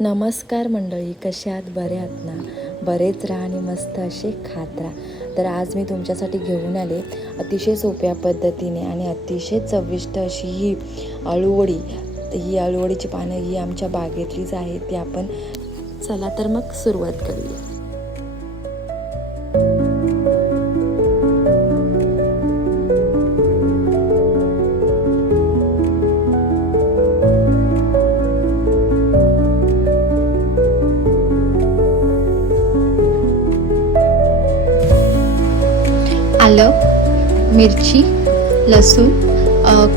नमस्कार मंडळी कशा आहात? बरे आहात ना? बरेच राहा आणि मस्त असे खात राहा. तर आज मी तुमच्यासाठी घेऊन आले अतिशय सोप्या पद्धतीने आणि अतिशय चविष्ट अशी ही अळूवडी ही अळूवडीची पानं ही आमच्या बागेतलीच आहे ती आपण चला तर मग सुरुवात करूया. आलं मिरची लसूण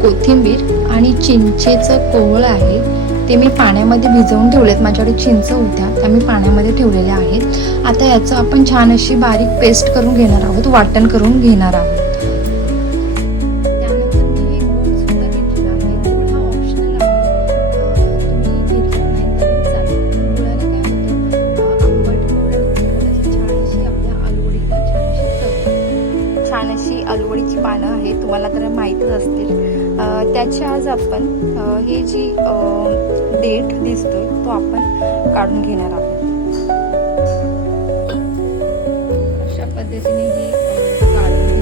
कोथिंबीर आणि चिंचेचं कोवळ आहे ते मी पाण्यामध्ये भिजवून ठेवलेत. माझ्याकडे चिंच होत्या त्या मी पाण्यामध्ये ठेवलेल्या आहेत. आता याचं आपण छान अशी बारीक पेस्ट करून घेणार आहोत वाटण करून घेणार आहोत. असतील. त्याची आज आपण ही हे जी डेट दिसतोय तो आपण काढून घेणार आहोत. अशा पद्धतीने हे काढून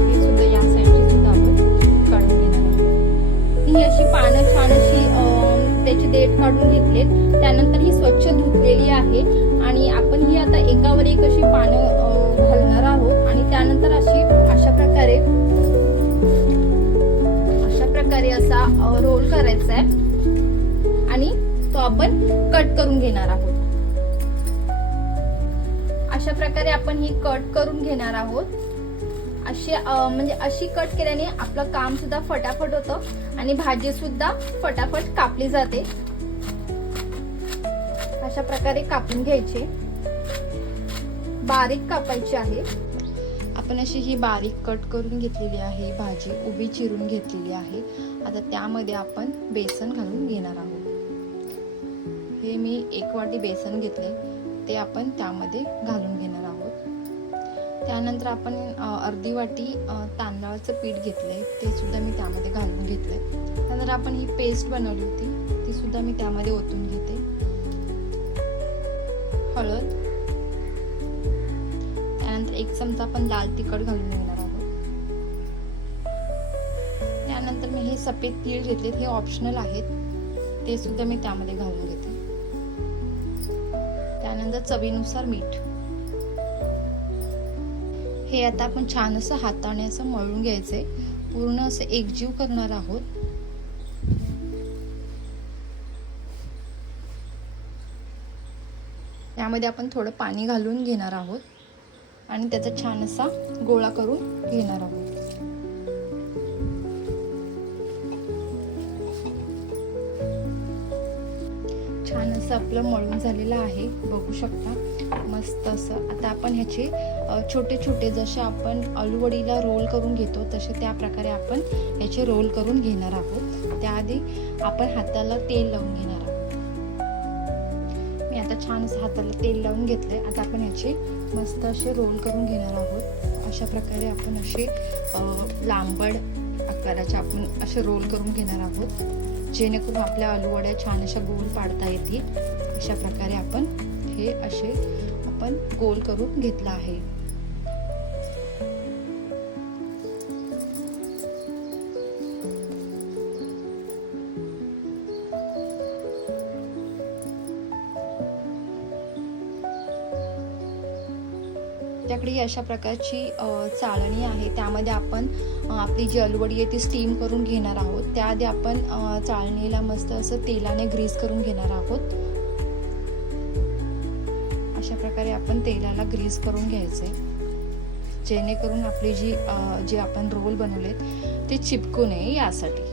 हे सुद्धा या साईडची सुद्धा आपण काढून ही अशी पानं छान अशी त्याचे देठ काढून घेतलेत. त्यानंतर ही स्वच्छ धुतलेली आहे. आणि आपण ही आता एकावर एक अशी पानं घालणार आहोत. आणि त्यानंतर अशी अशा प्रकारे अशा प्रकारे असा रोल करायचा आहे आणि तो आपण कट करून घेणार आहोत. अशा प्रकारे आपण ही कट करून घेणार आहोत. अशी म्हणजे अशी कट केल्याने आपलं काम सुद्धा फटाफट होतं आणि भाजी सुद्धा फटाफट कापली जाते. अशा प्रकारे कापून घ्यायचे. बारीक कापायची आहे. आपण अशी ही बारीक कट करून घेतलेली आहे भाजी उभी चिरून घेतलेली आहे. आता त्यामध्ये आपण बेसन घालून घेणार आहोत. हे मी एक वाटी बेसन घेतले ते आपण त्यामध्ये घालून घेणार त्यानंतर आपण अर्धी वाटी तांदळाचं पीठ घेतलंय. ते सुद्धा मी त्यामध्ये घालून घेतलंय. त्यानंतर आपण ही पेस्ट बनवली होती. ती सुद्धा मी त्यामध्ये ओतून घेते. हळद. त्यानंतर एक चमचा आपण लाल तिखट घालून घेणार आहोत. त्यानंतर मी हे सफेद तीळ घेतलेत हे ऑप्शनल आहेत. ते सुद्धा मी त्यामध्ये घालून घेते. त्यानंतर चवीनुसार मीठ. हे आता आपण छान असं हाताने असं मळून घ्यायचंय. पूर्ण असं एकजीव करणार आहोत. त्यामध्ये आपण थोडं पाणी घालून घेणार आहोत. आणि त्याचा छान असा गोळा करून घेणार आहोत. छान असं आपलं मळून झालेलं आहे. बघू शकता. मस्त असं. आता आपण ह्याचे छोटे छोटे जसे आपण अळूवडीला रोल करून घेतो तसे त्या प्रकारे आपण ह्याचे रोल करून घेणार आहोत. त्याआधी आपण हाताला तेल लावून घेणार आहोत. मी आता छान असं हाताला तेल लावून घेतलंय. आता आपण ह्याचे मस्त असे रोल करून घेणार आहोत. अशा प्रकारे आपण असे लांबड आकाराचे आपण असे रोल करून घेणार आहोत. जेणेकरून आपल्या आलूवड्या छान अशा गोल पाडता येतील. अशा प्रकारे आपण हे असे आपण गोल करून घेतला आहे. आपल्याकडे अशा प्रकारची चाळणी आहे. त्यामध्ये आपण आपली जी अलवडी आहे ती स्टीम करून घेणार आहोत. त्याआधी आपण चाळणीला मस्त असं तेलाने ग्रीस करून घेणार आहोत. अशा प्रकारे आपण तेलाला ग्रीस करून घ्यायचे जेणेकरून आपली जी जे आपण रोल बनवलेत ते चिपकू नये यासाठी.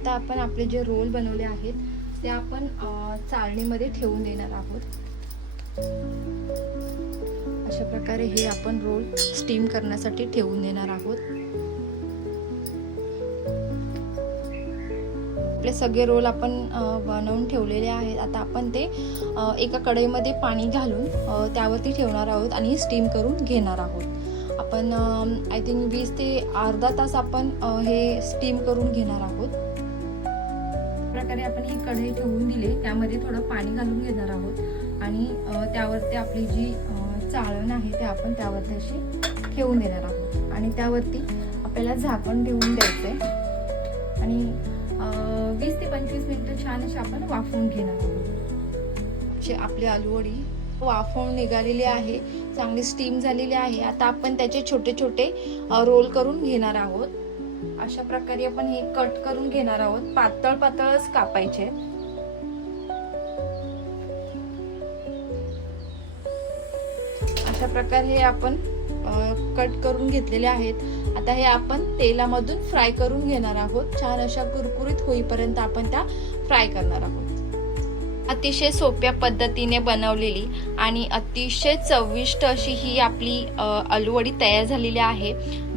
आता आपण आपले जे रोल बनवले आहेत ते आपण चालणीमध्ये चाळणीमध्ये ठेवून देणार आहोत. अशा प्रकारे हे आपण रोल स्टीम करण्यासाठी ठेवून देणार आहोत. आपले सगळे रोल आपण बनवून ठेवलेले आहेत. आता आपण ते एका कढईमध्ये पाणी घालून त्यावरती ठेवणार आहोत आणि स्टीम करून घेणार आहोत. आपण आय थिंक वीस ते अर्धा तास आपण हे स्टीम करून घेणार आहोत. प्रकारे आपण ही कढई ठेवून दिली त्यामध्ये थोडं पाणी घालून घेणार आहोत. आणि त्यावरती आपली जी चाळण आहे ते आपण त्यावरती अशी ठेवून देणार आहोत. आणि त्यावरती आपल्याला झाकण ठेवून द्यायचं आहे आणि वीस ते पंचवीस मिनिटं छान अशी आपण वाफवून घेणार आहोत. जे आपली आलूवडी वाफवून निघालेली आहे चांगली स्टीम झालेली आहे आता आपण त्याचे छोटे छोटे रोल करून घेणार आहोत. अशा प्रकारे आपण हे कट करून घेणार आहोत. पातळ पातळच कापायचे. अशा प्रकारे हे आपण कट करून घेतलेले आहेत. आता हे आपण तेलामधून फ्राय करून घेणार आहोत. छान अशा कुरकुरीत होईपर्यंत आपण त्या फ्राय करणार आहोत. अतिशय सोप्या पद्धतीने बनवलेली आणि अतिशय चविष्ट अशी ही आपली अ, आलूवडी तयार झालेली आहे.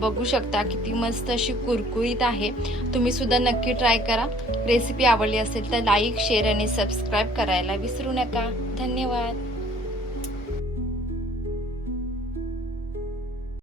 बघू शकता किती मस्त अशी कुरकुरीत आहे. तुम्ही सुद्धा नक्की ट्राय करा. रेसिपी आवडली असेल तर लाईक शेअर आणि सबस्क्राईब करायला विसरू नका. धन्यवाद.